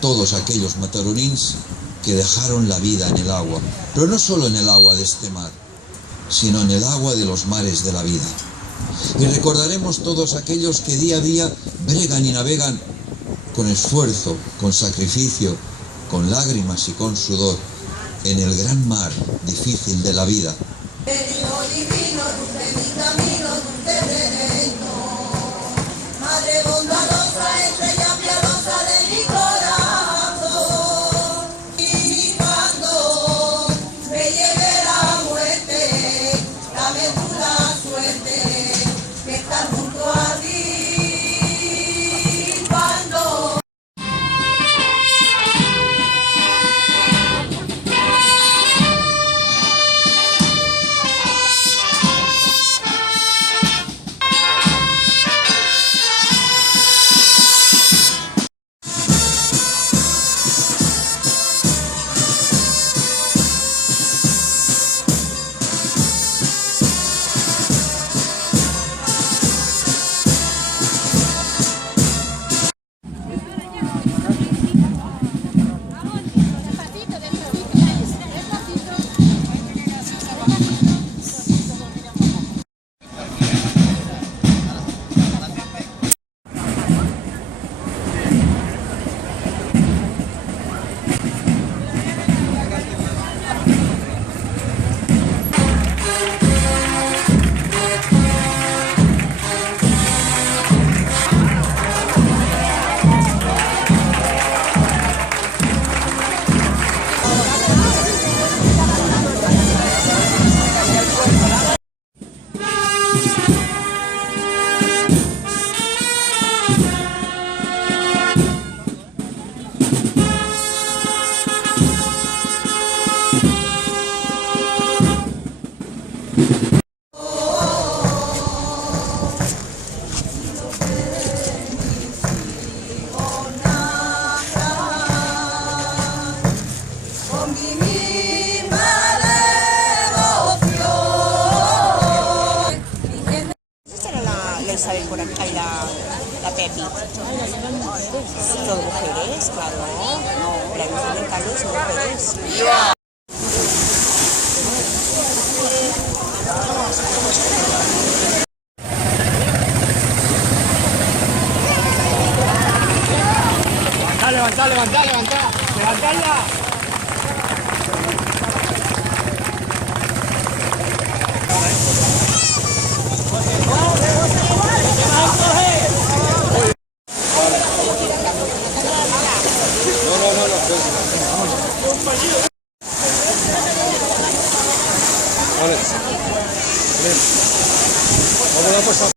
Todos aquellos mataronins que dejaron la vida en el agua, pero no solo en el agua de este mar, sino en el agua de los mares de la vida. Y recordaremos todos aquellos que día a día bregan y navegan con esfuerzo, con sacrificio, con lágrimas y con sudor, en el gran mar difícil de la vida. Isabel por acá y la Pepi. Son mujeres, claro. No, la Virgen del Carmen son mujeres. Levantá, levantá, levantá. Levantadla. Vale. Vamos a pasar.